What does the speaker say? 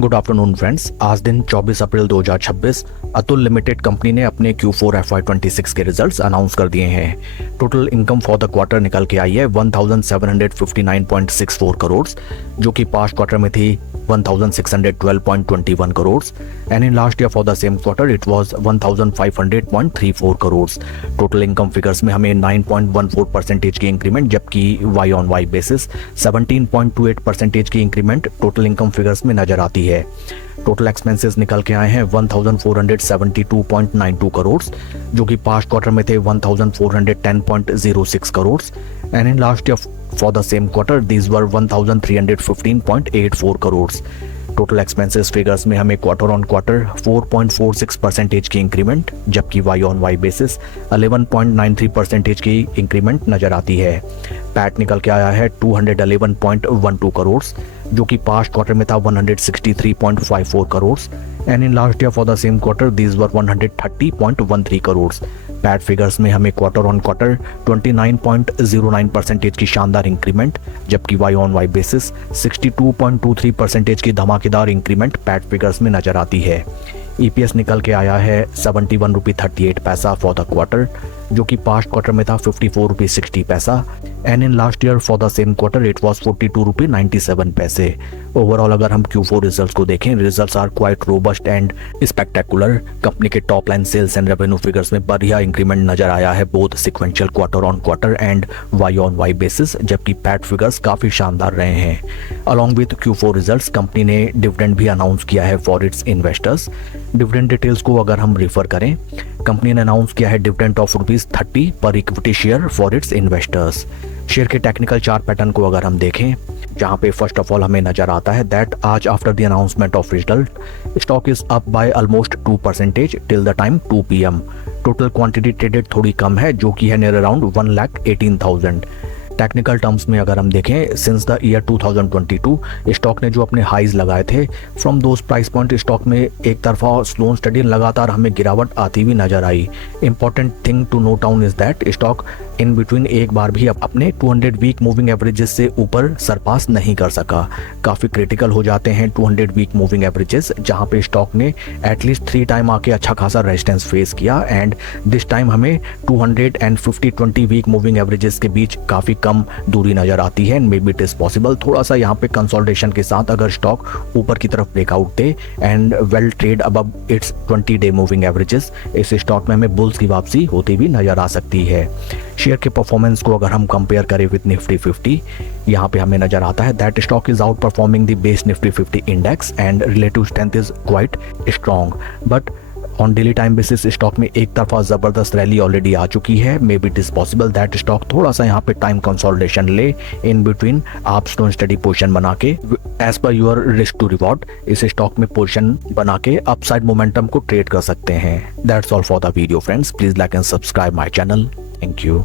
Good afternoon friends. आज दिन 24 अप्रैल 2026 Atul limited company ने अपने Q4 FY26 के रिजल्ट्स अनाउंस कर दिए हैं। Total income for the quarter निकल के आई है 1759.64 करोड़, जो कि पास्ट क्वार्टर में थी 1612.21 crore and in last year for the same quarter it was 1500.34 crore. Total income figures में हमें 9.14% की इंक्रीमेंट, जबकि वाई ऑन वाई बेसिस 17.28% की इंक्रीमेंट टोटल इनकम फिगर्स में नजर आती है। टोटल एक्सपेंसेस निकल के आए हैं 1472.92 करोड़, जो कि पास्ट क्वार्टर में थे 1410.06 crore and in last year for the same quarter these were 1315.84 crore. Total expenses figures में हमें क्वार्टर ऑन क्वार्टर 4.46% की इंक्रीमेंट, जबकि वाई ऑन वाई बेसिस 11.93% की इंक्रीमेंट नजर आती है। पैट निकल के आया है 211.12 करोड़, जो कि पास्ट क्वार्टर में था 163.54 crore and in last year for the same quarter these were 130.13 crore. PAT figures में हमें क्वार्टर ऑन क्वार्टर 29.09% की शानदार इंक्रीमेंट, जबकि वाई ऑन वाई बेसिस 62.23% की धमाकेदार इंक्रीमेंट पैट फिगर्स में नजर आती है। ईपीएस निकल के आया है 71 रुपये 38 पैसा फॉर द क्वार्टर, जो कि पास्ट क्वार्टर में था 54 रुपये 60 पैसा and in last year for the same quarter it was 42 रुपये 97 पैसे। ओवरऑल अगर हम Q4 रिजल्ट्स को देखें, results are quite robust and spectacular. कंपनी के top line sales and revenue figures में बढ़िया इंक्रीमेंट नजर आया है both sequential quarter on quarter and Y on Y basis, जबकि पैट फिगर्स काफी शानदार रहे हैं। अलॉन्ग विद Q4 रिजल्ट्स कंपनी ने डिविडेंड भी अनाउंस किया है for its investors. Dividend details को अगर हम रेफर करें, कंपनी ने अनाउंस किया है डिविडेंड ऑफ ₹30 पर equity share for its investors. Share के टेक्निकल चार्ट पैटर्न को अगर हम देखें, जहां पे फर्स्ट ऑफ ऑल हमें नजर आता है दैट आज after the announcement of result stock is up by almost 2% till the time 2 PM। Total quantity traded थोड़ी कम है, जो कि है नियर अराउंड 1,18,000। टेक्निकल टर्म्स में अगर हम देखें, सिंस द ईयर 2022 स्टॉक ने जो अपने हाईज लगाए थे from those price point, stock में एक तरफा स्लो स्टडी लगातार हमें गिरावट आती हुई नजर आई। Important thing to note down is that stock in between एक बार भी अपने 200 वीक मूविंग एवरेजेस से ऊपर सरपास नहीं कर सका। काफ़ी क्रिटिकल हो जाते हैं 200 वीक मूविंग एवरेजेस, जहां पे स्टॉक ने एटलीस्ट 3 टाइम आके अच्छा खासा रेजिस्टेंस फेस किया एंड दिस टाइम हमें 200 एंड 50-20 वीक मूविंग एवरेजेस के बीच काफ़ी कम दूरी नजर आती है। May be it is possible थोड़ा सा यहाँ पे कंसोलिडेशन के साथ अगर स्टॉक ऊपर की तरफ breakout they and well trade above it's 20 day moving averages, इस स्टॉक में हमें बुल्स की वापसी होती भी नजर आ सकती है। शेयर के परफॉर्मेंस को अगर हम कंपेयर करें विद निफ्टी 50, यहाँ पे हमें नजर आता है that stock is outperforming the base Nifty 50 index and relative strength is quite strong, but on daily time basis stock में एक तरफा जबरदस्त रैली ऑलरेडी आ चुकी है। May be it is possible that stock थोड़ा सा यहाँ पे टाइम कंसोलिडेशन ले, इन बिटवीन आप स्लो स्टडी पोजीशन बना के as per your risk to reward इस स्टॉक में पोजीशन बना के अपसाइड मोमेंटम को ट्रेड कर सकते हैं। That's all for the video friends, please like and subscribe my channel. Thank you.